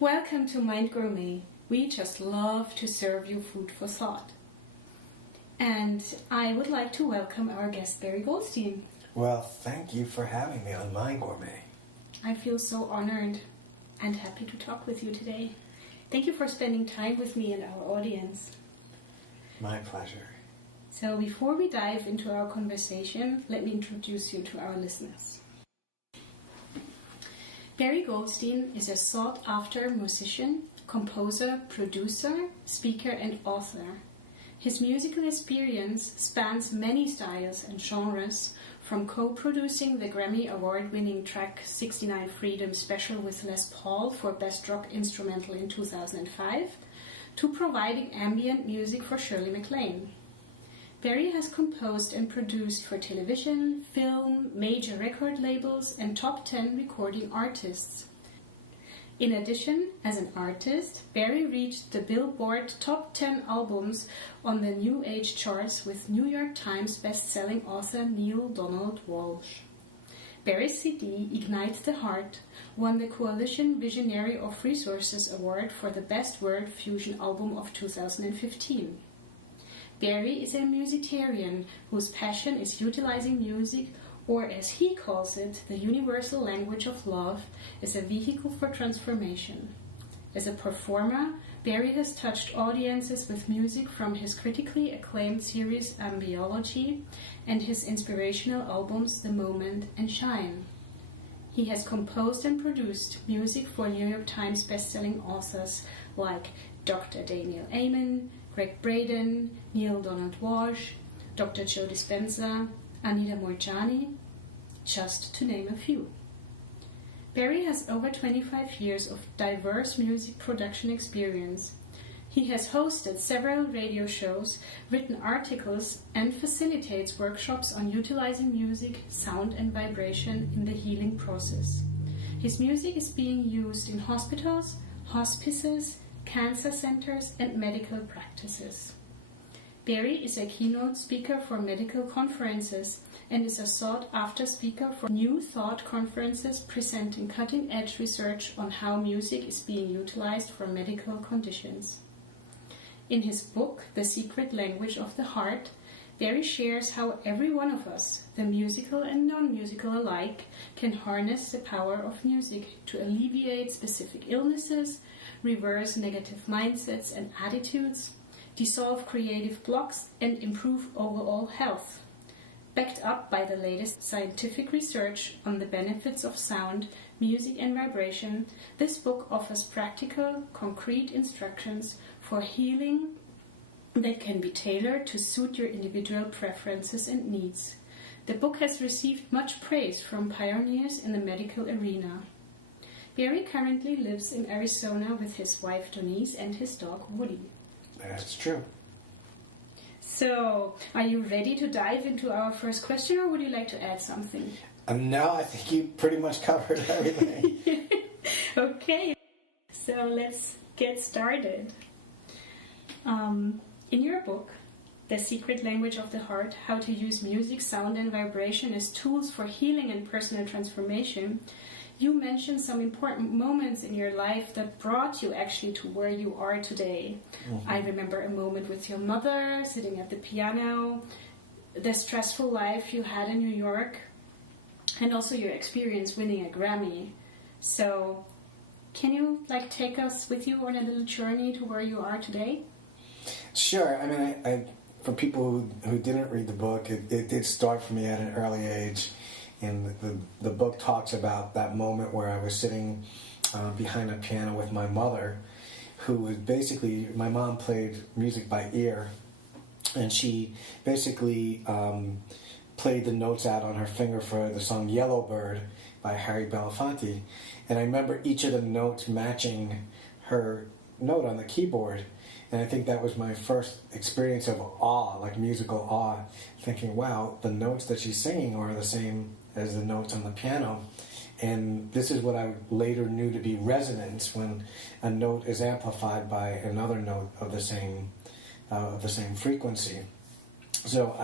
Welcome to MindGourmet. We just love to serve you food for thought. And I would like to welcome our guest, Barry Goldstein. Well, thank you for having me on MindGourmet. I feel so honored and happy to talk with you today. Thank you for spending time with me and our audience. My pleasure. So before we dive into our conversation, let me introduce you to our listeners. Barry Goldstein is a sought-after musician, composer, producer, speaker, and author. His musical experience spans many styles and genres, from co-producing the Grammy Award-winning track 69 Freedom Special with Les Paul for Best Rock Instrumental in 2005, to providing ambient music for Shirley MacLaine. Barry has composed and produced for television, film, major record labels, and top 10 recording artists. In addition, as an artist, Barry reached the Billboard Top 10 albums on the New Age charts with New York Times best-selling author Neil Donald Walsch. Barry's CD, Ignite the Heart, won the Coalition Visionary of Resources Award for the Best World Fusion Album of 2015. Barry is a musitarian whose passion is utilizing music, or as he calls it, the universal language of love, as a vehicle for transformation. As a performer, Barry has touched audiences with music from his critically acclaimed series Ambiology and his inspirational albums The Moment and Shine. He has composed and produced music for New York Times bestselling authors like Dr. Daniel Amen, Greg Braden, Neil Donald Walsch, Dr. Joe Dispenza, Anita Moorjani, just to name a few. Barry has over 25 years of diverse music production experience. He has hosted several radio shows, written articles, and facilitates workshops on utilizing music, sound, and vibration in the healing process. His music is being used in hospitals, hospices, cancer centers, and medical practices. Barry is a keynote speaker for medical conferences and is a sought-after speaker for New Thought conferences presenting cutting-edge research on how music is being utilized for medical conditions. In his book, The Secret Language of the Heart, Barry shares how every one of us, the musical and non-musical alike, can harness the power of music to alleviate specific illnesses, reverse negative mindsets and attitudes, dissolve creative blocks, and improve overall health. Backed up by the latest scientific research on the benefits of sound, music, and vibration, this book offers practical, concrete instructions for healing that can be tailored to suit your individual preferences and needs. The book has received much praise from pioneers in the medical arena. Barry currently lives in Arizona with his wife Denise and his dog Woody. That's true. So, are you ready to dive into our first question, or would you like to add something? No, I think you pretty much covered everything. Okay, so let's get started. In your book, The Secret Language of the Heart, How to Use Music, Sound, and Vibration as Tools for Healing and Personal Transformation, you mentioned some important moments in your life that brought you actually to where you are today. Mm-hmm. I remember a moment with your mother sitting at the piano, the stressful life you had in New York, and also your experience winning a Grammy. So, can you take us with you on a little journey to where you are today? Sure. I mean, I for people who didn't read the book, it did start for me at an early age. And the book talks about that moment where I was sitting behind a piano with my mother, who was basically, my mom played music by ear, and she basically played the notes out on her finger for the song Yellow Bird by Harry Belafonte. And I remember each of the notes matching her note on the keyboard. And I think that was my first experience of awe, like musical awe, thinking, wow, the notes that she's singing are the same as the notes on the piano. And this is what I later knew to be resonance, when a note is amplified by another note of the same frequency. So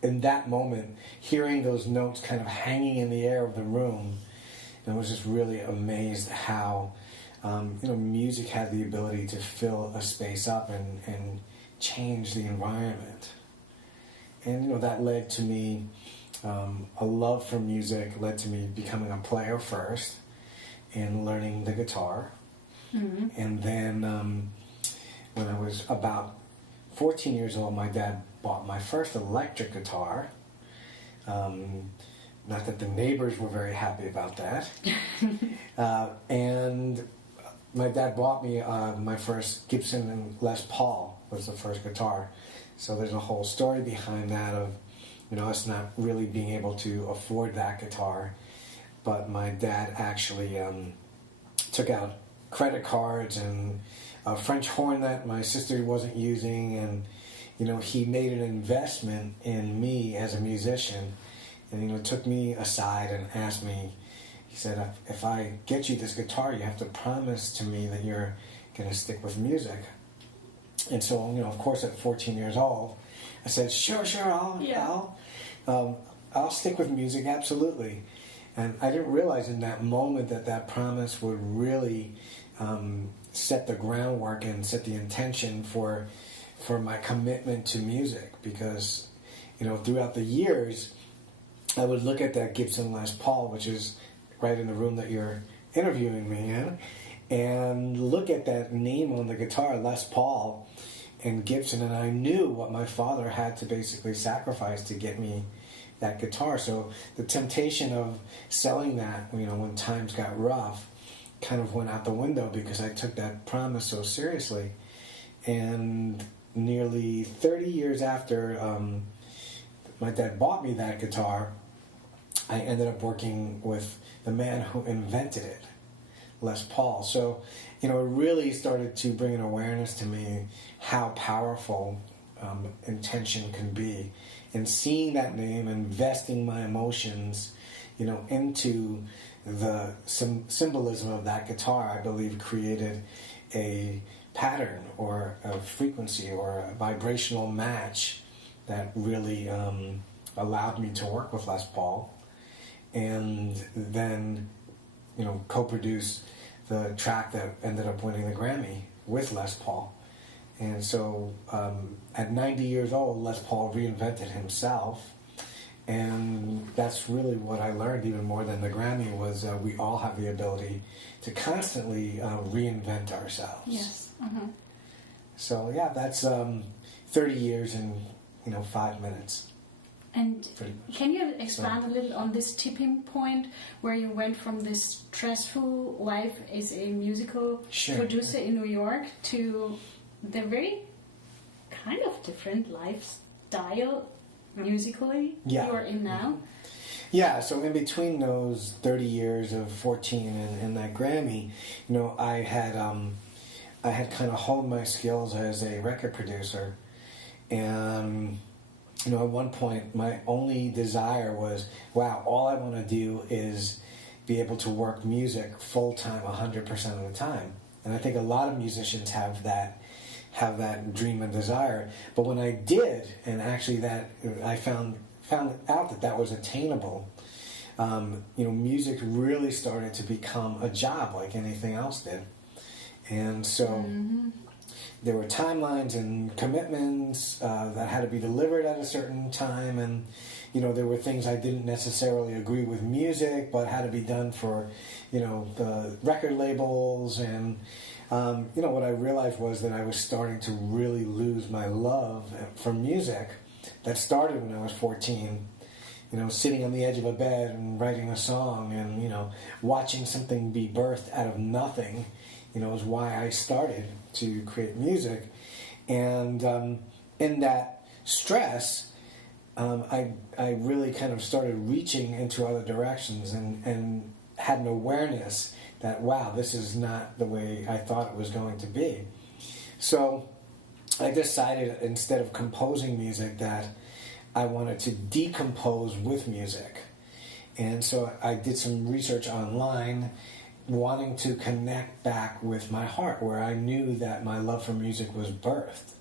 in that moment, hearing those notes kind of hanging in the air of the room, I was just really amazed how music had the ability to fill a space up and change the environment. And, that led to me, a love for music led to me becoming a player first and learning the guitar. Mm-hmm. And then when I was about 14 years old, my dad bought my first electric guitar. Not that the neighbors were very happy about that. And my dad bought me my first Gibson and Les Paul was the first guitar. So there's a whole story behind that of, us not really being able to afford that guitar. But my dad actually took out credit cards and a French horn that my sister wasn't using, and he made an investment in me as a musician, and took me aside and asked me. He said, "If I get you this guitar, you have to promise to me that you're going to stick with music." And so, of course, at 14 years old, I said, "Sure, I'll stick with music, absolutely." And I didn't realize in that moment that promise would really set the groundwork and set the intention for my commitment to music. Because, throughout the years, I would look at that Gibson Les Paul, which is right in the room that you're interviewing me in, and look at that name on the guitar, Les Paul and Gibson, and I knew what my father had to basically sacrifice to get me that guitar. So the temptation of selling that, when times got rough, kind of went out the window because I took that promise so seriously. And nearly 30 years after my dad bought me that guitar, I ended up working with the man who invented it, Les Paul. So, it really started to bring an awareness to me how powerful intention can be. And seeing that name, investing my emotions, into the symbolism of that guitar, I believe created a pattern or a frequency or a vibrational match that really allowed me to work with Les Paul. And then, co-produce the track that ended up winning the Grammy with Les Paul. And so at 90 years old, Les Paul reinvented himself. And that's really what I learned even more than the Grammy was we all have the ability to constantly reinvent ourselves. Yes. Uh-huh. So yeah, that's 30 years in 5 minutes. And can you expand a little on this tipping point where you went from this stressful life as a musical producer in New York to the very kind of different lifestyle musically you're in now? Yeah, so in between those 30 years of 14 and that Grammy, I had kind of honed my skills as a record producer. And at one point, my only desire was, wow, all I want to do is be able to work music full-time 100% of the time. And I think a lot of musicians have that dream and desire. But when I did, and actually that I found out that was attainable, music really started to become a job like anything else did. And so there were timelines and commitments that had to be delivered at a certain time, and there were things I didn't necessarily agree with music, but had to be done for the record labels. And what I realized was that I was starting to really lose my love for music that started when I was 14. Sitting on the edge of a bed and writing a song, and watching something be birthed out of nothing is why I started to create music. And in that stress, I really kind of started reaching into other directions and had an awareness that, wow, this is not the way I thought it was going to be. So I decided, instead of composing music, that I wanted to decompose with music. And so I did some research online, wanting to connect back with my heart, where I knew that my love for music was birthed.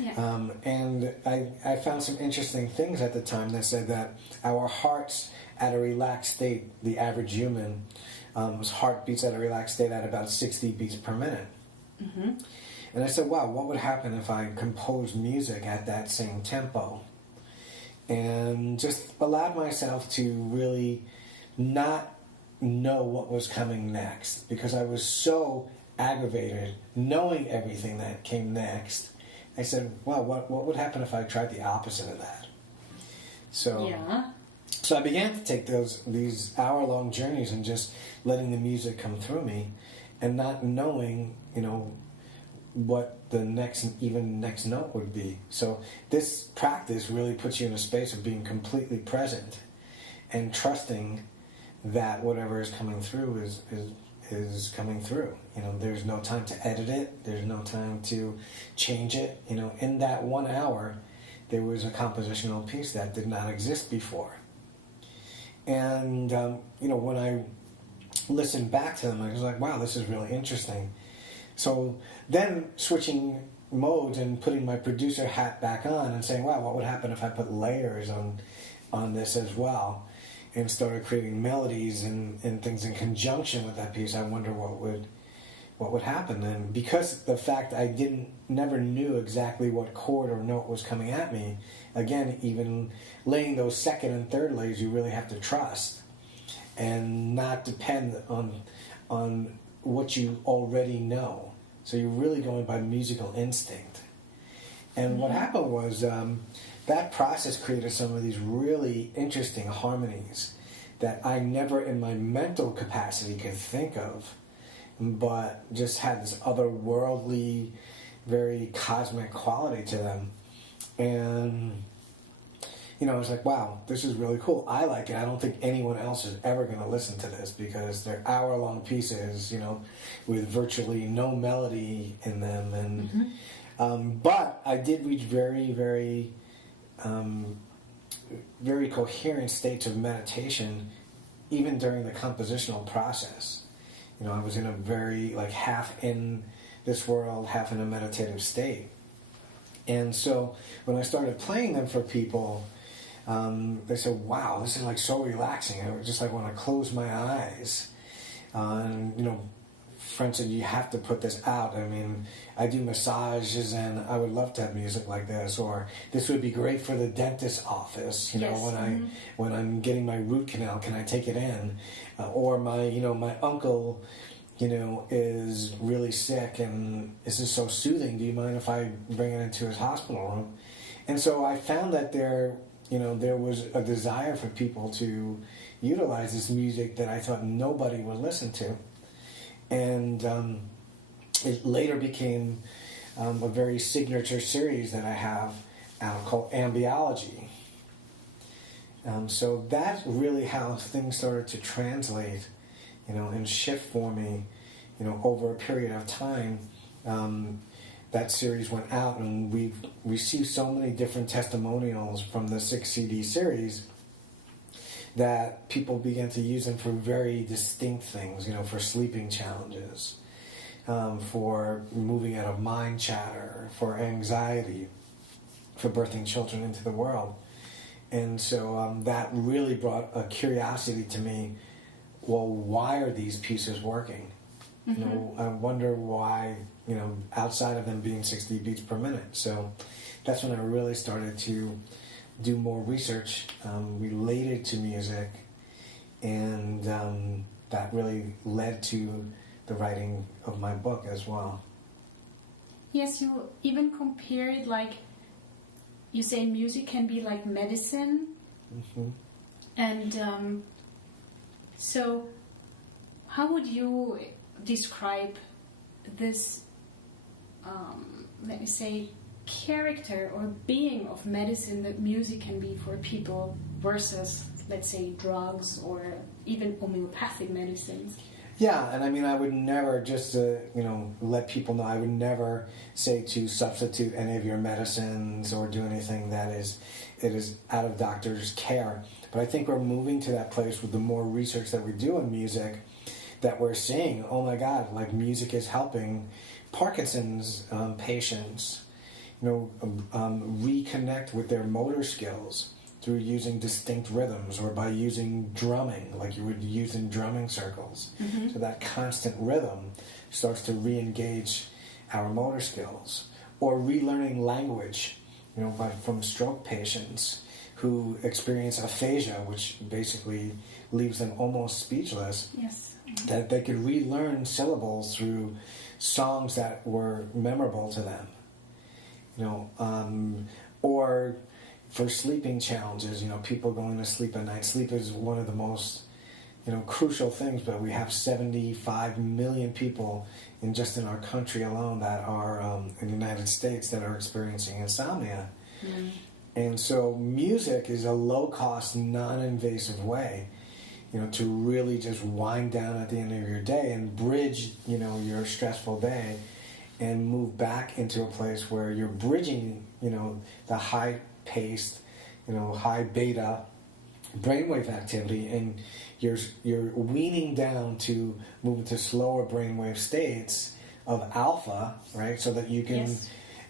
Yeah. And I found some interesting things at the time that said that our hearts at a relaxed state, the average human, heart beats at a relaxed state at about 60 beats per minute. Mm-hmm. And I said, wow, what would happen if I composed music at that same tempo? And just allowed myself to really not know what was coming next, because I was so aggravated knowing everything that came next. I said, wow, what would happen if I tried the opposite of that? So I began to take these hour-long journeys and just letting the music come through me and not knowing, what the next note would be. So this practice really puts you in a space of being completely present and trusting that whatever is coming through is coming through. There's no time to edit it. There's no time to change it. In that 1 hour, there was a compositional piece that did not exist before. And, when I listened back to them, I was like, wow, this is really interesting. So then switching modes and putting my producer hat back on and saying, wow, what would happen if I put layers on this as well, and started creating melodies and things in conjunction with that piece. I wonder what would happen. And because the fact I never knew exactly what chord or note was coming at me, again, even laying those second and third layers, you really have to trust and not depend on what you already know. So you're really going by musical instinct. And what happened was that process created some of these really interesting harmonies that I never in my mental capacity could think of, but just had this otherworldly, very cosmic quality to them. And I was like, wow, this is really cool. I like it. I don't think anyone else is ever going to listen to this, because they're hour-long pieces, with virtually no melody in them. And but I did reach very, very, very coherent states of meditation, even during the compositional process. I was in a very, half in this world, half in a meditative state. And so when I started playing them for people, they said, wow, this is so relaxing. I would just want to close my eyes. And friends said, you have to put this out. I mean, I do massages and I would love to have music like this, or this would be great for the dentist's office, when I'm getting my root canal, can I take it in? Or my uncle, is really sick and this is so soothing. Do you mind if I bring it into his hospital room? And so I found that there was a desire for people to utilize this music that I thought nobody would listen to. And it later became a very signature series that I have out called Ambiology. So that's really how things started to translate, and shift for me, over a period of time. That series went out, and we've received so many different testimonials from the 6 CD series that people began to use them for very distinct things, for sleeping challenges, for moving out of mind chatter, for anxiety, for birthing children into the world. And so that really brought a curiosity to me. Well, why are these pieces working? I wonder why, outside of them being 60 beats per minute. So that's when I really started to do more research related to music, and that really led to the writing of my book as well. Yes, you even compared, you say music can be like medicine. And so how would you describe this, let me say, character or being of medicine that music can be for people versus, let's say, drugs or even homeopathic medicines? Yeah, and I mean, I would never, just to, let people know, I would never say to substitute any of your medicines or do anything that is out of doctor's care. But I think we're moving to that place with the more research that we do in music, that we're seeing, oh my God, music is helping Parkinson's patients, reconnect with their motor skills through using distinct rhythms, or by using drumming, like you would use in drumming circles. So that constant rhythm starts to re-engage our motor skills. Or relearning language, from stroke patients who experience aphasia, which basically leaves them almost speechless. Yes. That they could relearn syllables through songs that were memorable to them. Or for sleeping challenges, people going to sleep at night. Sleep is one of the most, crucial things, but we have 75 million people in our country alone that are in the United States that are experiencing insomnia. And so music is a low-cost, non-invasive way, to really just wind down at the end of your day and bridge, your stressful day, and move back into a place where you're bridging, the high-paced, high-beta brainwave activity, and you're weaning down to move into slower brainwave states of alpha, right? So that you can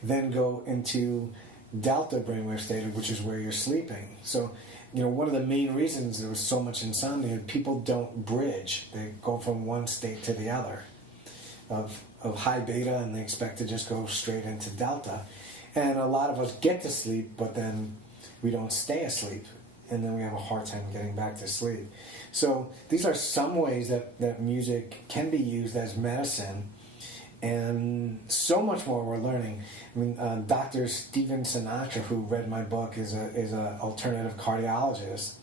then go into delta brainwave state, which is where you're sleeping. So, one of the main reasons there was so much insomnia, people don't bridge. They go from one state to the other of high beta, and they expect to just go straight into delta. And a lot of us get to sleep, but then we don't stay asleep, and then we have a hard time getting back to sleep. So these are some ways that music can be used as medicine, and so much more we're learning. I mean, Dr. Steven Sinatra, who read my book, is a alternative cardiologist,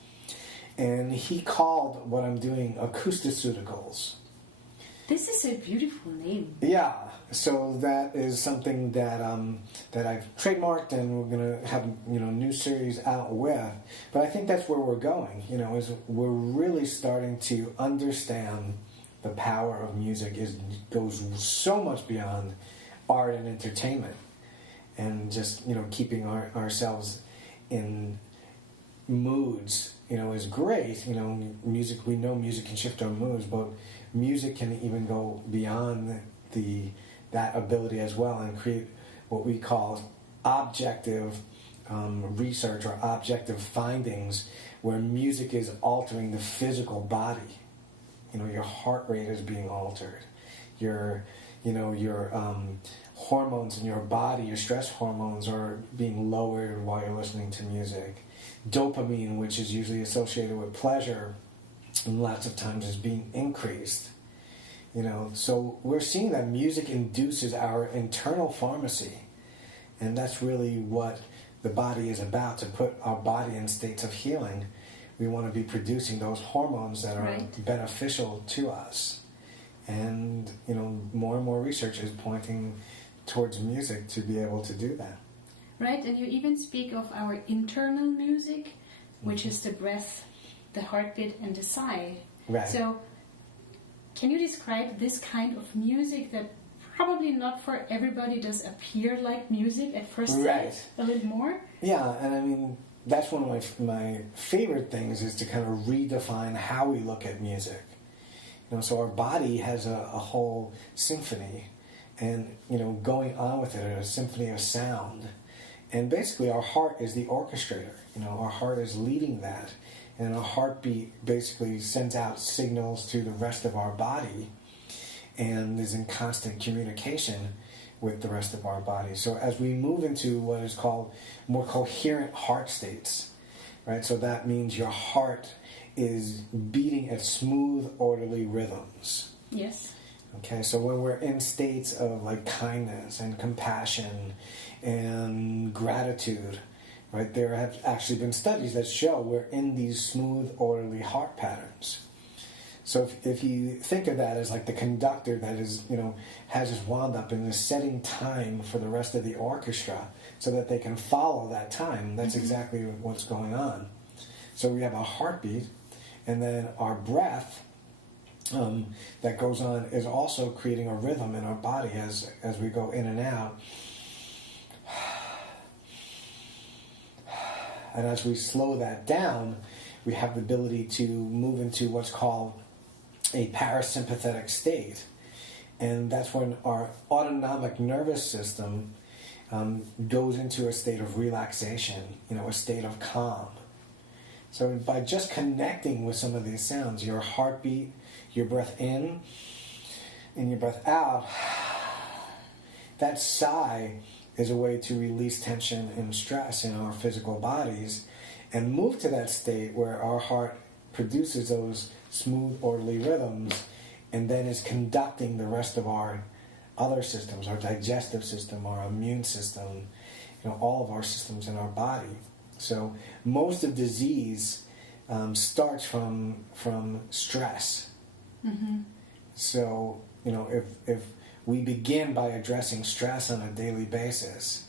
and he called what I'm doing acousticeuticals. This is a beautiful name. Yeah, so that is something that that I've trademarked, and we're gonna have new series out with. But I think that's where we're going. Is we're really starting to understand the power of music goes so much beyond art and entertainment, and just keeping ourselves in moods is great. Music, we know music can shift our moods, but music can even go beyond that ability as well, and create what we call objective research or objective findings, where music is altering the physical body. Your heart rate is being altered. Your hormones in your body, your stress hormones, are being lowered while you're listening to music. Dopamine, which is usually associated with pleasure, and lots of times is being increased. So we're seeing that music induces our internal pharmacy, and that's really what the body is about, to put our body in states of healing. We want to be producing those hormones that are beneficial to us. And, more and more research is pointing towards music to be able to do that. Right, and you even speak of our internal music, which is the breath, the heartbeat, and the sigh. Right. So, can you describe this kind of music that probably not for everybody does appear like music at first sight a little more? Yeah, and I mean, that's one of my favorite things, is to kind of redefine how we look at music. So our body has a whole symphony, and going on with it, a symphony of sound. And basically our heart is the orchestrator. Our heart is leading that, and our heartbeat basically sends out signals to the rest of our body, and is in constant communication with the rest of our body. So as we move into what is called more coherent heart states, right? So that means your heart is beating at smooth, orderly rhythms. Yes. Okay, so when we're in states of like kindness and compassion and gratitude, right, there have actually been studies that show we're in these smooth, orderly heart patterns. So if you think of that as like the conductor that is, has his wound up and is setting time for the rest of the orchestra so that they can follow that time, that's exactly what's going on. So we have a heartbeat, and then our breath that goes on is also creating a rhythm in our body as we go in and out. And as we slow that down, we have the ability to move into what's called a parasympathetic state. And that's when our autonomic nervous system goes into a state of relaxation, a state of calm. So by just connecting with some of these sounds, your heartbeat, your breath in and your breath out, that sigh is a way to release tension and stress in our physical bodies and move to that state where our heart produces those smooth, orderly rhythms and then is conducting the rest of our other systems, our digestive system, our immune system, all of our systems in our body. So most of disease starts from stress. Mm-hmm. So, if we begin by addressing stress on a daily basis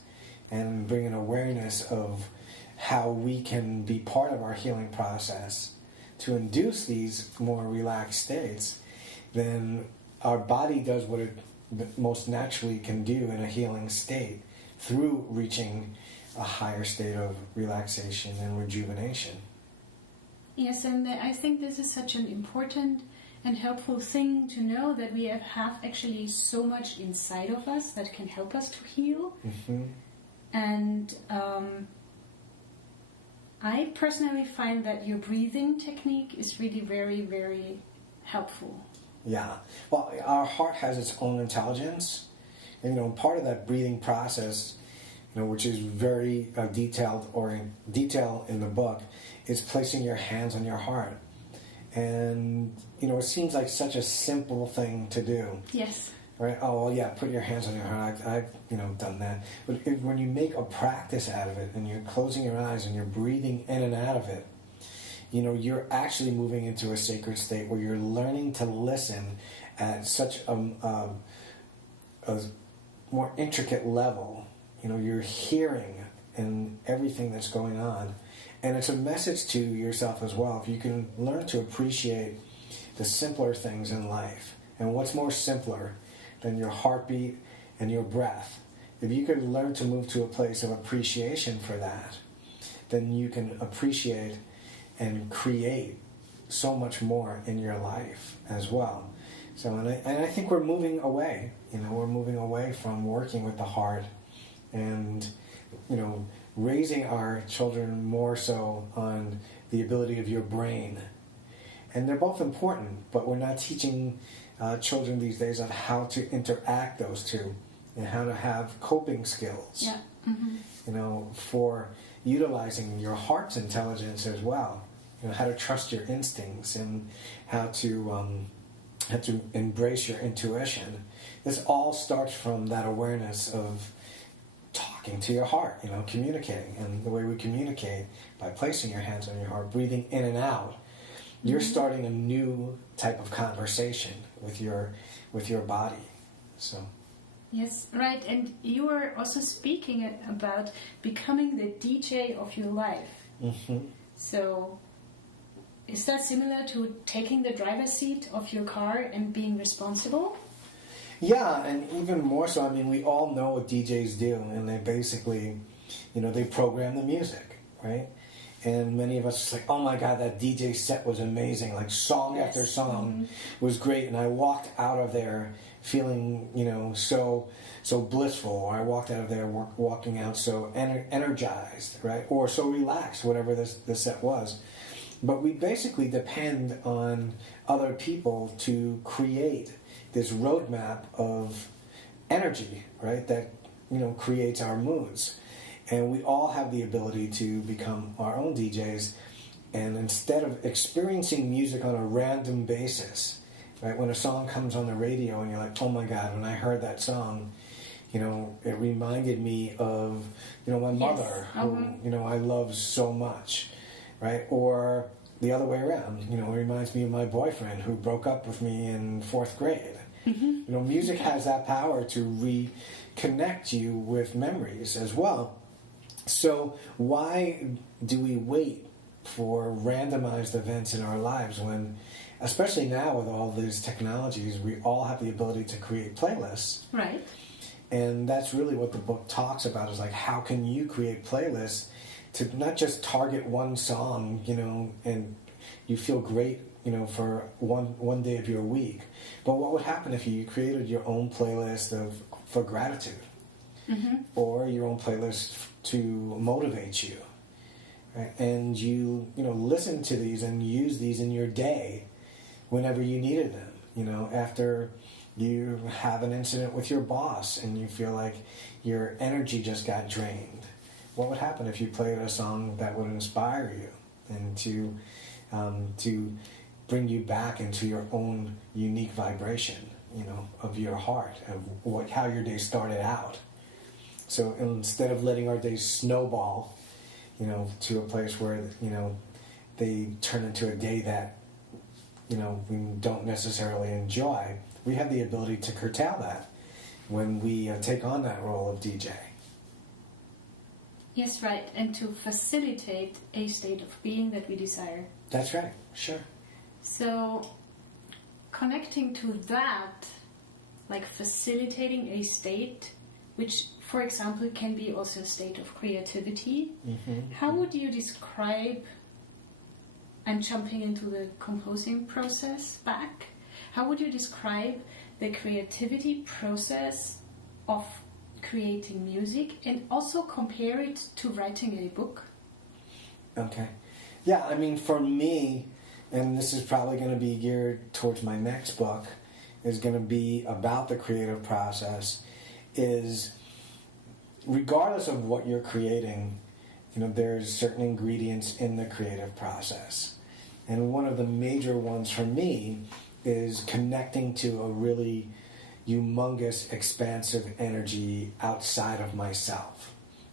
and bringing awareness of how we can be part of our healing process to induce these more relaxed states, then our body does what it most naturally can do in a healing state through reaching a higher state of relaxation and rejuvenation. Yes, and I think this is such an important and helpful thing to know, that we have actually so much inside of us that can help us to heal. Mm-hmm. And I personally find that your breathing technique is really very, very helpful. Yeah. Well, our heart has its own intelligence. And, part of that breathing process, which is very detailed in the book, is placing your hands on your heart. And, it seems like such a simple thing to do. Yes. Right? Oh, well, yeah, put your hands on your heart. I've done that. But when you make a practice out of it and you're closing your eyes and you're breathing in and out of it, you're actually moving into a sacred state where you're learning to listen at such a more intricate level. You're hearing and everything that's going on. And it's a message to yourself as well. If you can learn to appreciate the simpler things in life, and what's more simpler than your heartbeat and your breath, if you could learn to move to a place of appreciation for that, then you can appreciate and create so much more in your life as well. So, and I think we're moving away. We're moving away from working with the heart and, raising our children more so on the ability of your brain. And they're both important, but we're not teaching children these days on how to interact those two and how to have coping skills. Yeah. Mm-hmm. For utilizing your heart's intelligence as well. How to trust your instincts and how to embrace your intuition. This all starts from that awareness of talking to your heart, communicating. And the way we communicate, by placing your hands on your heart, breathing in and out, you're starting a new type of conversation with your body. So. Yes, right. And you were also speaking about becoming the DJ of your life. Mm-hmm. So, is that similar to taking the driver's seat of your car and being responsible? Yeah, and even more so. I mean, we all know what DJs do, and they basically, they program the music, right? And many of us are like, oh my God, that DJ set was amazing. Like song after song was great, and I walked out of there feeling, so blissful. Or I walked out of there walking out so energized, right? Or so relaxed, whatever the set was. But we basically depend on other people to create this roadmap of energy, right? That, creates our moods. And we all have the ability to become our own DJs. And instead of experiencing music on a random basis, right? When a song comes on the radio and you're like, oh my God, when I heard that song, it reminded me of, my mother, who, I love so much, right? Or the other way around, it reminds me of my boyfriend who broke up with me in 4th grade. Mm-hmm. Music has that power to reconnect you with memories as well. So why do we wait for randomized events in our lives when, especially now with all these technologies, we all have the ability to create playlists? Right. And that's really what the book talks about, is like, how can you create playlists to not just target one song, and you feel great, for one day of your week. But what would happen if you created your own playlist for gratitude? or your own playlist to motivate you. Right? And you listen to these and use these in your day whenever you needed them. After you have an incident with your boss and you feel like your energy just got drained, what would happen if you played a song that would inspire you and to bring you back into your own unique vibration, of your heart, of how your day started out. So instead of letting our days snowball, to a place where, they turn into a day that, we don't necessarily enjoy, we have the ability to curtail that when we take on that role of DJ. Yes, right. And to facilitate a state of being that we desire. That's right. Sure. So connecting to that, like facilitating a state, which, for example, can be also a state of creativity. How would you describe, I'm jumping into the composing process back, how would you describe the creativity process of creating music and also compare it to writing a book? Okay. Yeah, I mean, for me, and this is probably going to be geared towards my next book, is going to be about the creative process, is regardless of what you're creating, there's certain ingredients in the creative process. And one of the major ones for me is connecting to a really humongous, expansive energy outside of myself.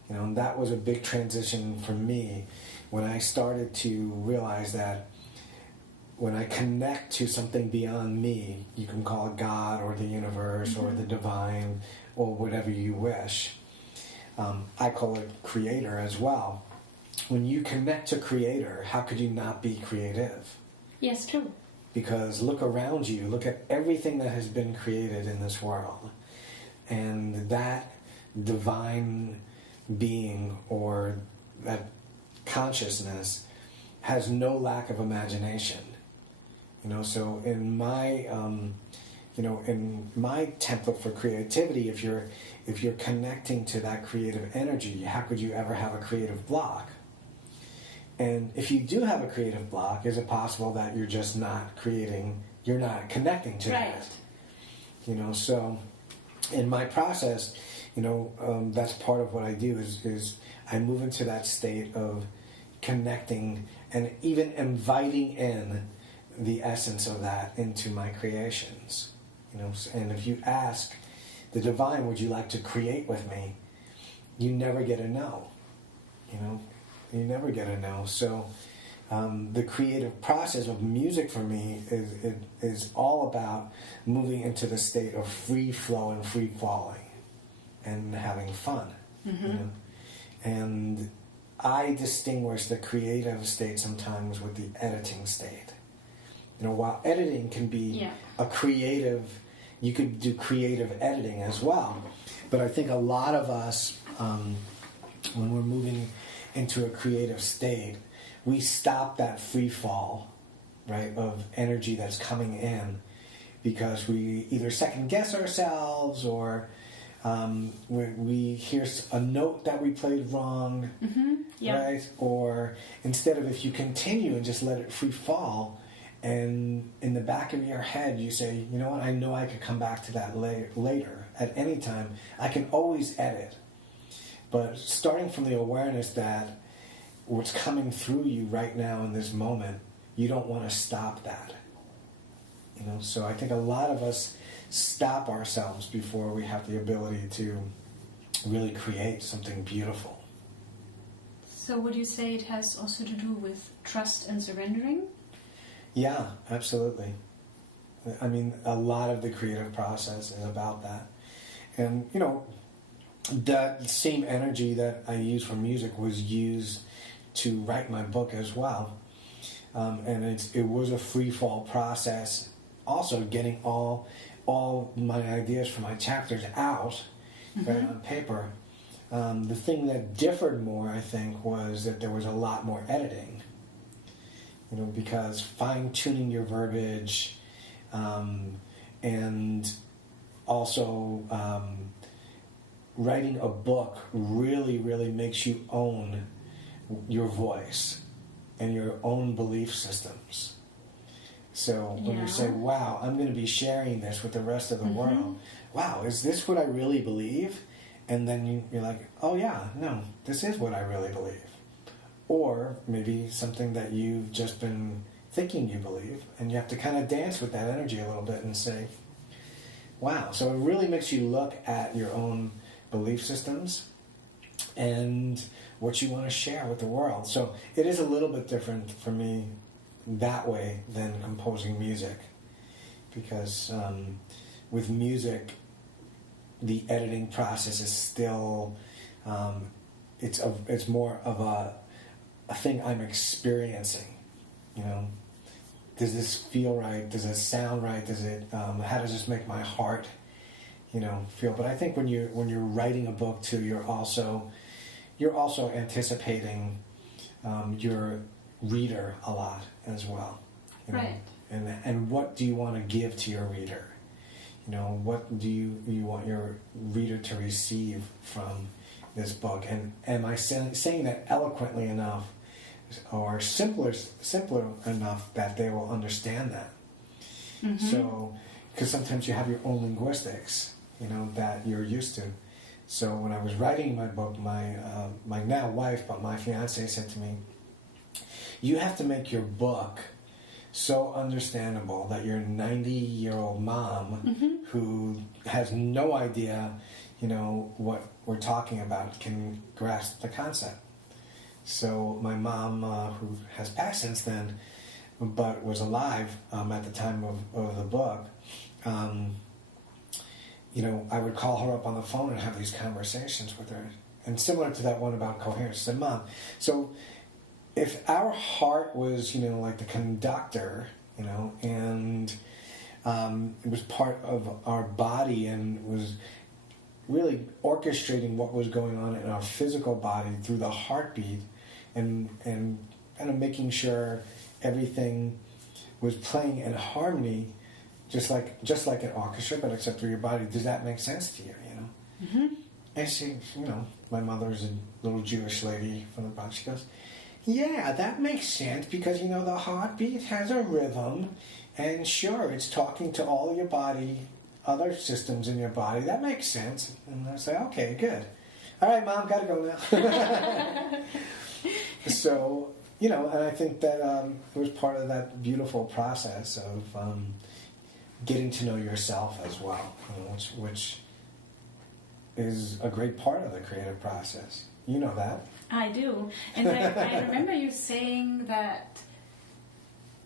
And that was a big transition for me when I started to realize that when I connect to something beyond me, you can call it God or the universe or the divine or whatever you wish. I call it creator as well. When you connect to creator, how could you not be creative? Yes, true. Because look around you, look at everything that has been created in this world. And that divine being or that consciousness has no lack of imagination. So in my in my template for creativity, if you're connecting to that creative energy, how could you ever have a creative block? And if you do have a creative block, is it possible that you're just not creating, you're not connecting to that? So in my process, that's part of what I do is I move into that state of connecting and even inviting in the essence of that into my creations. And if you ask the divine, would you like to create with me? You never get a no. You never get a no. So the creative process of music for me is all about moving into the state of free flow and free falling and having fun. And I distinguish the creative state sometimes with the editing state. While editing can be a creative, you could do creative editing as well. But I think a lot of us, when we're moving into a creative state, we stop that free fall, right, of energy that's coming in because we either second guess ourselves or we hear a note that we played wrong, right? Or instead of, if you continue and just let it free fall, and in the back of your head you say, you know what, I know I could come back to that later at any time. I can always edit. But starting from the awareness that what's coming through you right now in this moment, you don't want to stop that. So I think a lot of us stop ourselves before we have the ability to really create something beautiful. So would you say it has also to do with trust and surrendering? Yeah, absolutely. I mean, a lot of the creative process is about that. And, that same energy that I use for music was used to write my book as well. And it was a free fall process. Also getting all my ideas from my chapters out right, on paper. The thing that differed more, I think, was that there was a lot more editing. Because fine-tuning your verbiage and also writing a book really, really makes you own your voice and your own belief systems. So when you say, wow, I'm going to be sharing this with the rest of the world, wow, is this what I really believe? And then you're like, oh yeah, no, this is what I really believe. Or maybe something that you've just been thinking you believe, and you have to kind of dance with that energy a little bit and say, wow. So it really makes you look at your own belief systems and what you want to share with the world. So it is a little bit different for me that way than composing music, because with music, the editing process is still it's more of a thing I'm experiencing. You know, does this feel right? Does it sound right? Does it? How does this make my heart, feel? But I think when you're writing a book too, you're also anticipating your reader a lot as well. Right. And what do you want to give to your reader? What do you want your reader to receive from this book? And am I saying that eloquently enough, or simpler enough that they will understand that? So, because sometimes you have your own linguistics, that you're used to. So when I was writing my book, my now wife, but my fiance, said to me, you have to make your book so understandable that your 90-year-old mom who has no idea, what we're talking about can grasp the concept. So my mom, who has passed since then, but was alive at the time of the book, I would call her up on the phone and have these conversations with her. And similar to that one about coherence, I said, Mom, so if our heart was, like the conductor, and it was part of our body and was really orchestrating what was going on in our physical body through the heartbeat, and kind of making sure everything was playing in harmony, just like an orchestra, but except through your body. Does that make sense to you? And she, my mother's a little Jewish lady from the Bronx. She goes, yeah, that makes sense, because the heartbeat has a rhythm, and sure, it's talking to all your body, other systems in your body. That makes sense. And I say, okay, good. All right, Mom, gotta go now. So, and I think that it was part of that beautiful process of getting to know yourself as well, which is a great part of the creative process. You know that. I do. And I remember you saying that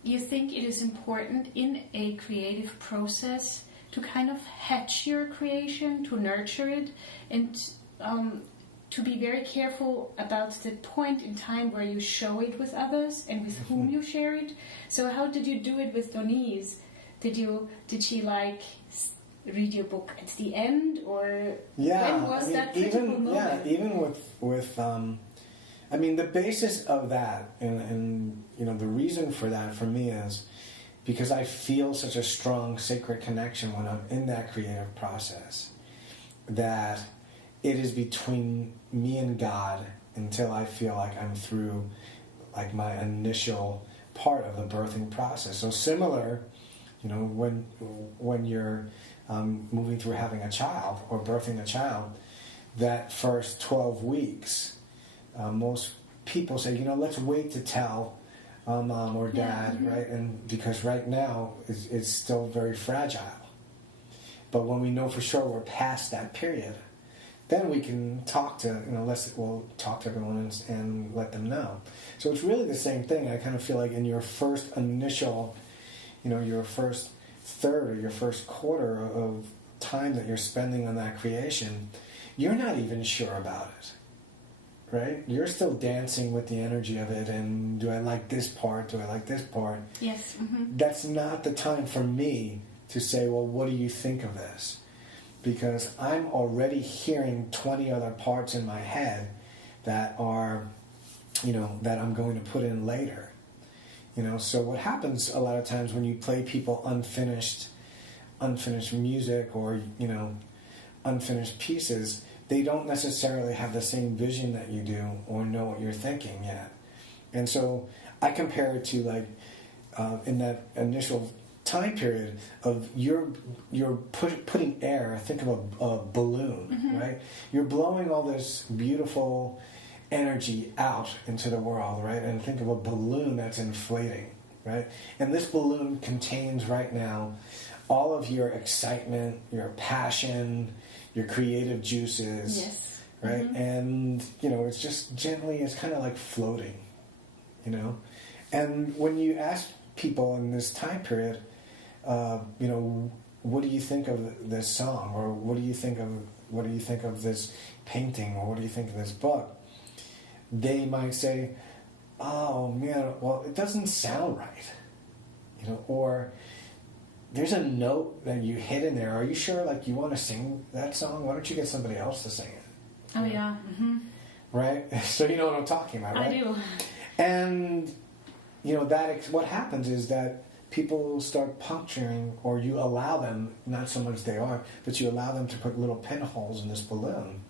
you think it is important in a creative process to kind of hatch your creation, to nurture it, and to be very careful about the point in time where you show it with others and with whom you share it. So how did you do it with Denise? Did she read your book at the end, or when was that critical moment? Yeah, even with the basis of that, and the reason for that for me is because I feel such a strong sacred connection when I'm in that creative process, that it is between me and God until I feel like I'm through my initial part of the birthing process. So similar, when you're moving through having a child or birthing a child, that first 12 weeks, most people say, let's wait to tell mom or dad, right? And because right now it's still very fragile. But when we know for sure we're past that period, then we can talk to, we'll talk to everyone and let them know. So it's really the same thing. I kind of feel like in your first initial, your first third or your first quarter of time that you're spending on that creation, you're not even sure about it, right? You're still dancing with the energy of it, and do I like this part? Do I like this part? Yes. That's not the time for me to say, well, what do you think of this? Because I'm already hearing 20 other parts in my head that are, that I'm going to put in later. So what happens a lot of times when you play people unfinished music or, unfinished pieces, they don't necessarily have the same vision that you do or know what you're thinking yet. And so I compare it to like in that initial time period of you're putting air. Think of a balloon, right? You're blowing all this beautiful energy out into the world, right? And think of a balloon that's inflating, right? And this balloon contains right now all of your excitement, your passion, your creative juices, Yes. right? And it's just gently, it's kind of like floating, and when you ask people in this time period, what do you think of this song, or what do you think of this painting, or what do you think of this book? They might say, "Oh man, well, it doesn't sound right," or there's a note that you hit in there. Are you sure, like, you want to sing that song? Why don't you get somebody else to sing it? Oh yeah. Right. So you know what I'm talking about, right? I do. And what happens is that people start puncturing, or you allow them, not so much they are, but you allow them to put little pinholes in this balloon.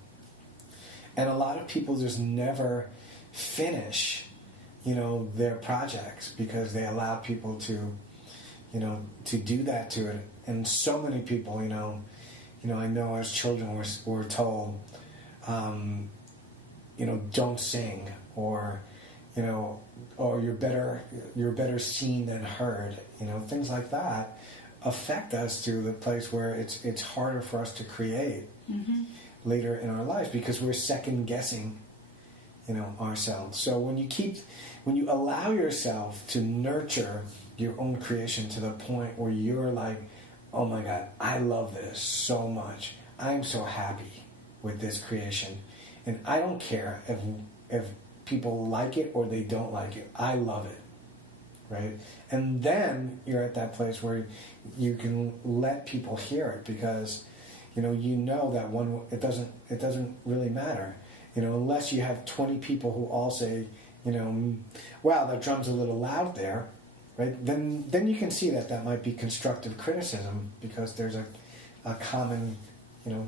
And a lot of people just never finish, their projects because they allow people to do that to it. And so many people, I know as children we're told, don't sing, or you're better seen than heard. Things like that affect us to the place where it's harder for us to create later in our lives because we're second guessing, ourselves. So when you allow yourself to nurture your own creation to the point where you're like, oh my God, I love this so much. I'm so happy with this creation, and I don't care if people like it or they don't like it. I love it, right? And then you're at that place where you can let people hear it because that it doesn't really matter, unless you have 20 people who all say, wow, that drum's a little loud there, right? Then you can see that might be constructive criticism because there's a common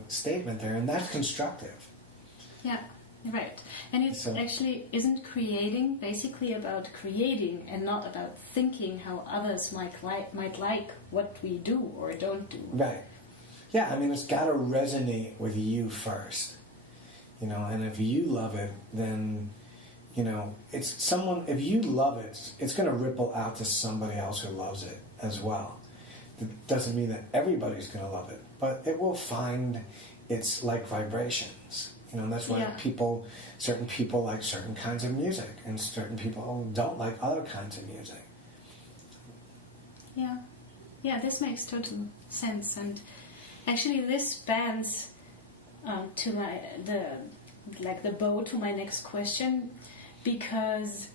statement there, and that's constructive. Yeah. Right. And it actually isn't creating basically about creating and not about thinking how others might like what we do or don't do. Right. Yeah, I mean, it's got to resonate with you first. And if you love it, then, if you love it, it's going to ripple out to somebody else who loves it as well. It doesn't mean that everybody's going to love it, but it will find its like vibrations. And that's why certain people like certain kinds of music, and certain people don't like other kinds of music. Yeah. Yeah, this makes total sense. And actually this spans to the bow to my next question, because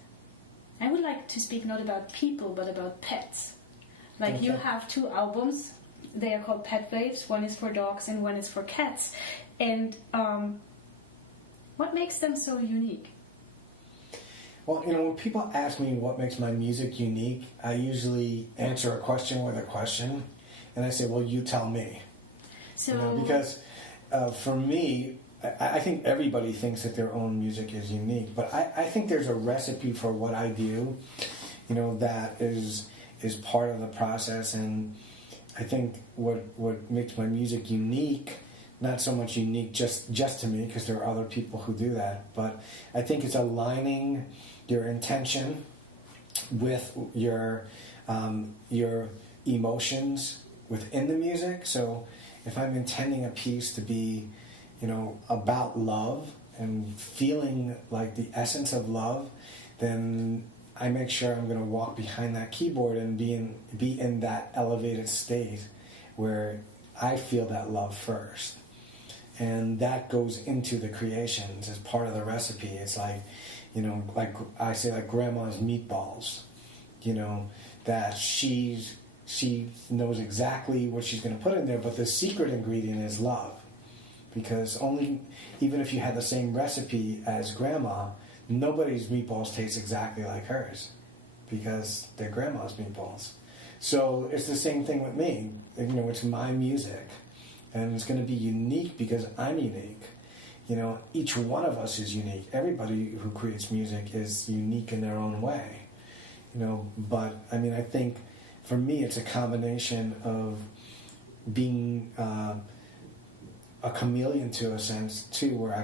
I would like to speak not about people but about pets. Like, okay. You have 2 albums. They are called Pet Waves. One is for dogs and one is for cats. And what makes them so unique? Well, when people ask me what makes my music unique, I usually answer a question with a question, and I say, well, you tell me. So, because for me, I think everybody thinks that their own music is unique, but I think there's a recipe for what I do, that is part of the process. And I think what makes my music unique, not so much unique just to me, because there are other people who do that, but I think it's aligning your intention with your emotions within the music. So if I'm intending a piece to be, about love and feeling like the essence of love, then I make sure I'm going to walk behind that keyboard and be in that elevated state where I feel that love first. And that goes into the creations as part of the recipe. It's like, like I say, like grandma's meatballs, that she knows exactly what she's going to put in there, but the secret ingredient is love. Because even if you had the same recipe as grandma, nobody's meatballs taste exactly like hers because they're grandma's meatballs. So it's the same thing with me. It's my music, and it's going to be unique because I'm unique. each one of us is unique. Everybody who creates music is unique in their own way. But I mean, I think for me it's a combination of being a chameleon to a sense too, where I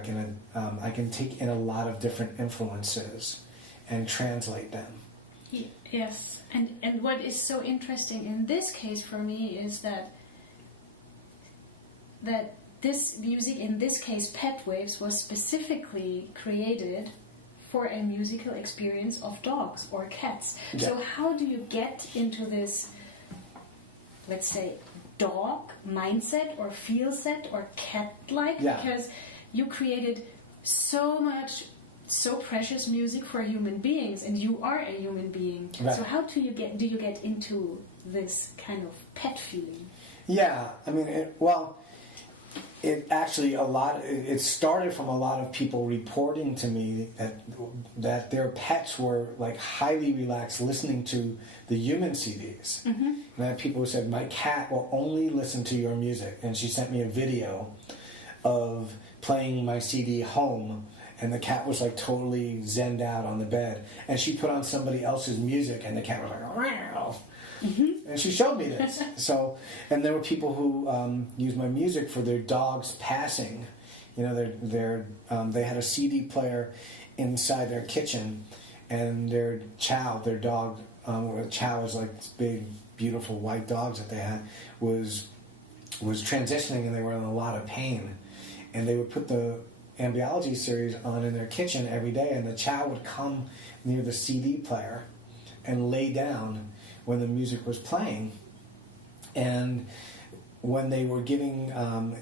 can take in a lot of different influences and translate them. Yes, and what is so interesting in this case for me is that this music, in this case Pet Waves, was specifically created for a musical experience of dogs or cats. Yeah. So how do you get into this, let's say, dog mindset or feel set or cat-like? Yeah. Because you created so precious music for human beings, and you are a human being. Right. So how do you get into this kind of pet feeling? Yeah, I mean, it started from a lot of people reporting to me that their pets were like highly relaxed listening to the human CDs. Mm-hmm. And I had people who said, my cat will only listen to your music. And she sent me a video of playing my CD Home, and the cat was like totally zenned out on the bed. And she put on somebody else's music, and the cat was like, wow. Mm-hmm. And she showed me this. And there were people who used my music for their dogs passing. They had a CD player inside their kitchen, and their Chow, their dog, Chow was like this big, beautiful white dogs that they had, was transitioning, and they were in a lot of pain. And they would put the Ambiology series on in their kitchen every day, and the Chow would come near the CD player and lay down when the music was playing. And when they were giving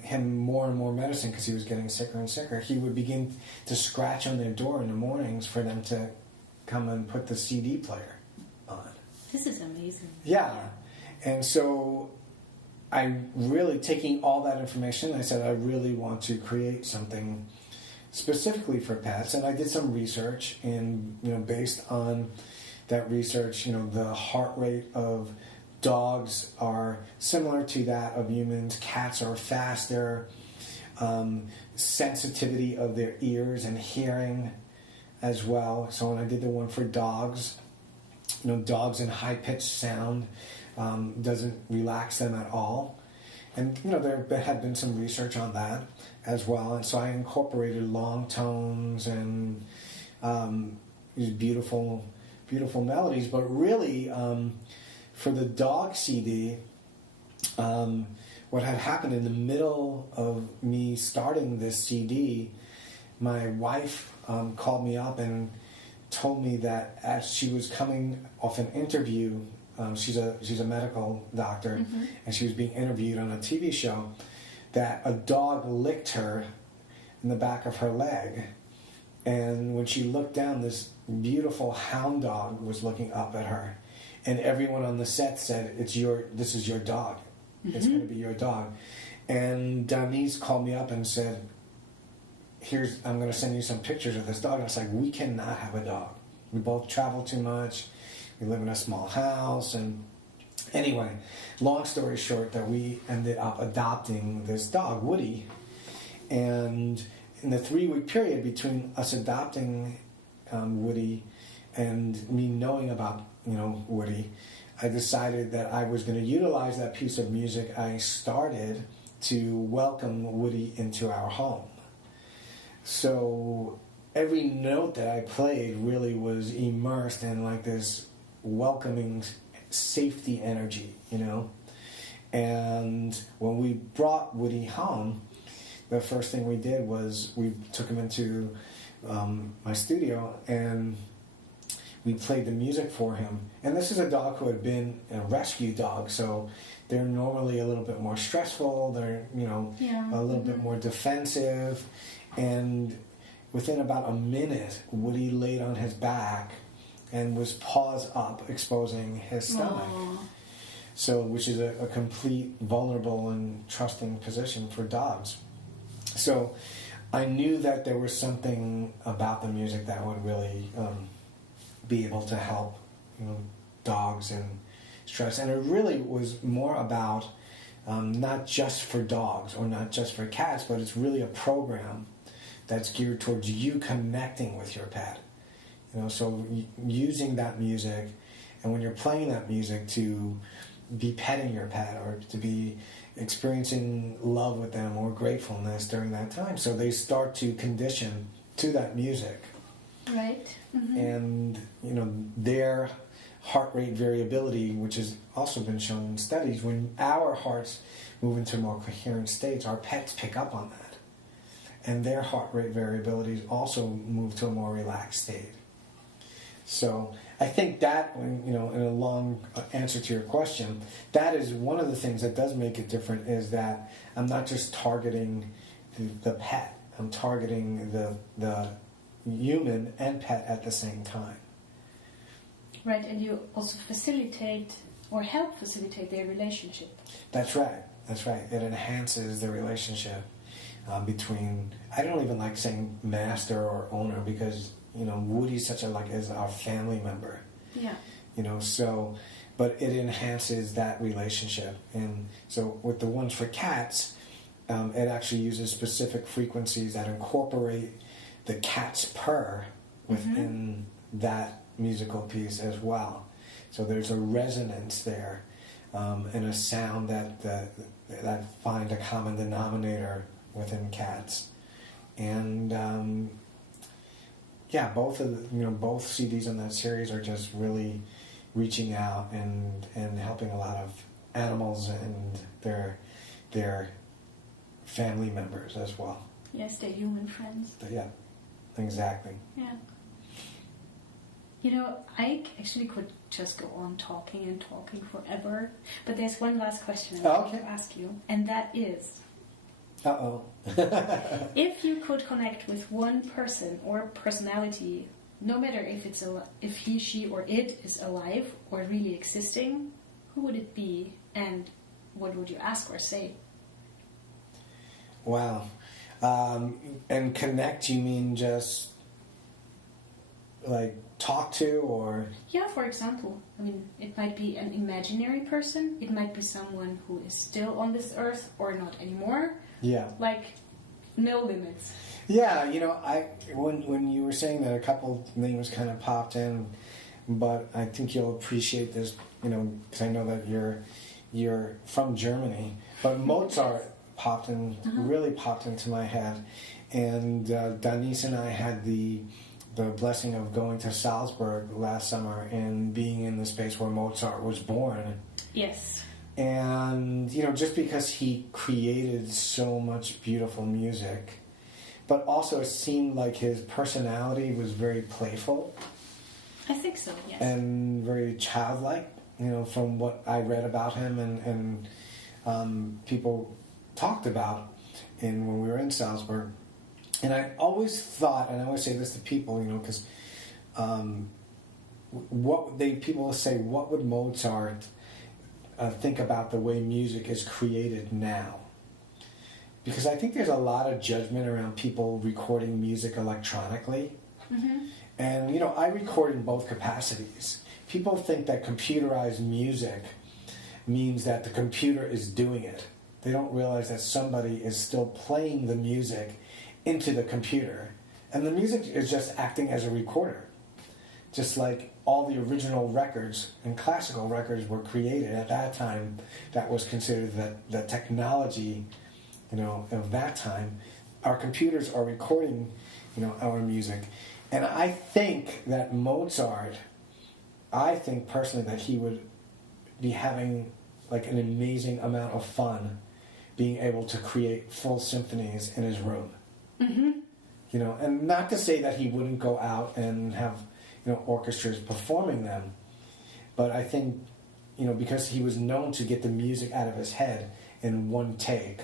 him more and more medicine because he was getting sicker and sicker, he would begin to scratch on their door in the mornings for them to come and put the CD player on. This is amazing. Yeah. And so I really, taking all that information, I said I really want to create something specifically for pets. And I did some research, and based on that research, the heart rate of dogs are similar to that of humans. Cats are faster. Sensitivity of their ears and hearing as well. So when I did the one for dogs, dogs in high-pitched sound doesn't relax them at all. And, there had been some research on that as well. And so I incorporated long tones and these beautiful melodies. But really, for the dog CD, what had happened in the middle of me starting this CD, my wife called me up and told me that as she was coming off an interview, she's a medical doctor, mm-hmm. and she was being interviewed on a TV show, that a dog licked her in the back of her leg. And when she looked down, this beautiful hound dog was looking up at her. And everyone on the set said, this is your dog. Mm-hmm. It's going to be your dog. And Denise called me up and said, I'm going to send you some pictures of this dog. And I was like, we cannot have a dog. We both travel too much. We live in a small house. And anyway, long story short, that we ended up adopting this dog, Woody. And in the 3-week period between us adopting Woody and me knowing about Woody, I decided that I was going to utilize that piece of music I started to welcome Woody into our home. So every note that I played really was immersed in like this welcoming safety energy, And when we brought Woody home, the first thing we did was we took him into my studio and we played the music for him. And this is a dog who had been a rescue dog, so they're normally a little bit more stressful. They're, a little bit more defensive. And within about a minute, Woody laid on his back and was paws up, exposing his stomach. Aww. So, which is a complete vulnerable and trusting position for dogs. So I knew that there was something about the music that would really be able to help dogs and stress. And it really was more about not just for dogs or not just for cats, but it's really a program that's geared towards you connecting with your pet. So using that music, and when you're playing that music, to be petting your pet or to be experiencing love with them or gratefulness during that time. So they start to condition to that music. Right. Mm-hmm. And, their heart rate variability, which has also been shown in studies, when our hearts move into more coherent states, our pets pick up on that. And their heart rate variabilities also move to a more relaxed state. So I think that, in a long answer to your question, that is one of the things that does make it different, is that I'm not just targeting the pet. I'm targeting the human and pet at the same time. Right, and you also facilitate or help facilitate their relationship. That's right. It enhances the relationship between, I don't even like saying master or owner, because Woody's is our family member. Yeah. But it enhances that relationship. And so with the ones for cats, it actually uses specific frequencies that incorporate the cat's purr within that musical piece as well. So there's a resonance there, and a sound that find a common denominator within cats. And both both CDs in that series are just really reaching out and helping a lot of animals and their family members as well. Yes, they're human friends. Yeah, exactly. Yeah. I actually could just go on talking forever, but there's one last question I want to ask you, and that is, if you could connect with one person or personality, no matter if he, she, or it is alive or really existing, who would it be, and what would you ask or say? Wow. And connect, you mean just talk to, or? Yeah, for example, it might be an imaginary person, it might be someone who is still on this earth or not anymore. Yeah. No limits. Yeah, when you were saying that, a couple names kind of popped in, but I think you'll appreciate this, because I know that you're from Germany, but Mozart really popped into my head, and Denise and I had the blessing of going to Salzburg last summer and being in the space where Mozart was born. Yes. And, just because he created so much beautiful music, but also it seemed like his personality was very playful. I think so, yes. And very childlike, from what I read about him and people talked about when we were in Salzburg. And I always thought, and I always say this to people, because people say, what would Mozart think about the way music is created now? Because I think there's a lot of judgment around people recording music electronically. Mm-hmm. And, I record in both capacities. People think that computerized music means that the computer is doing it. They don't realize that somebody is still playing the music into the computer, and the music is just acting as a recorder, just like all the original records and classical records were created at that time. That was considered the technology, of that time. Our computers are recording, our music, and I think that Mozart, personally that he would be having an amazing amount of fun being able to create full symphonies in his room. Mm-hmm. And not to say that he wouldn't go out and have, orchestras performing them, but I think, because he was known to get the music out of his head in one take,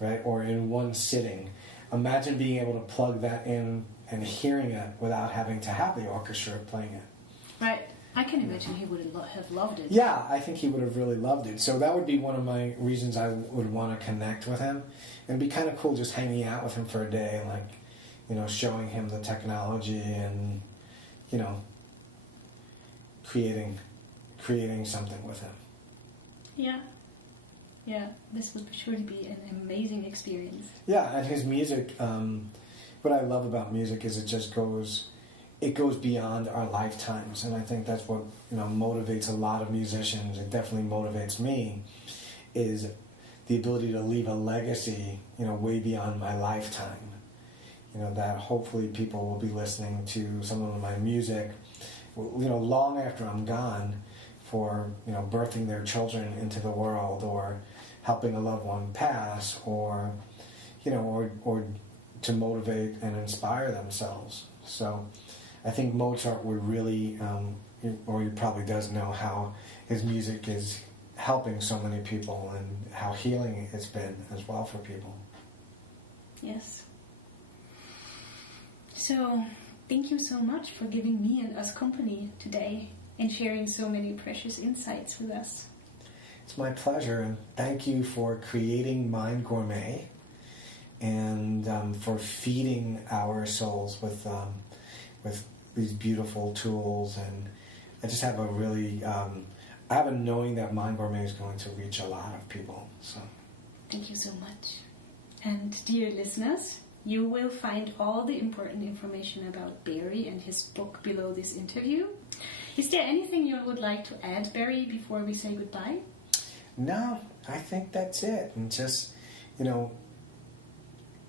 right, or in one sitting. Imagine being able to plug that in and hearing it without having to have the orchestra playing it. Right. I can imagine he would have loved it. Yeah, I think he would have really loved it. So that would be one of my reasons I would want to connect with him. It'd be kind of cool just hanging out with him for a day and, showing him the technology and, creating something with him. Yeah. Yeah, this would surely be an amazing experience. Yeah, and his music, what I love about music is it goes beyond our lifetimes, and I think that's what motivates a lot of musicians. It definitely motivates me, is the ability to leave a legacy, way beyond my lifetime. That hopefully people will be listening to some of my music, long after I'm gone, for birthing their children into the world, or helping a loved one pass, or or to motivate and inspire themselves. So I think Mozart would really, or he probably does know how his music is helping so many people and how healing it's been as well for people. Yes. So, thank you so much for giving me and us company today and sharing so many precious insights with us. It's my pleasure, and thank you for creating MindGourmet and for feeding our souls with these beautiful tools. And I just have I have a knowing that MindGourmet is going to reach a lot of people. So, thank you so much. And dear listeners, you will find all the important information about Barry and his book below this interview. Is there anything you would like to add, Barry, before we say goodbye? No, I think that's it. And just,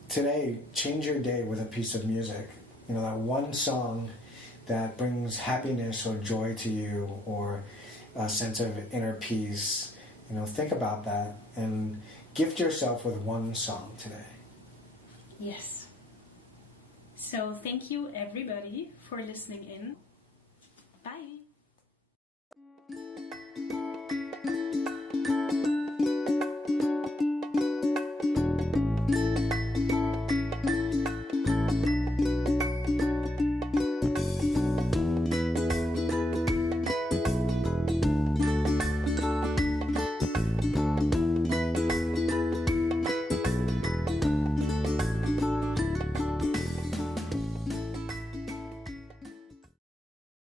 today, change your day with a piece of music. That one song that brings happiness or joy to you, or a sense of inner peace. Think about that and gift yourself with one song today. Yes. So thank you everybody for listening in. Bye.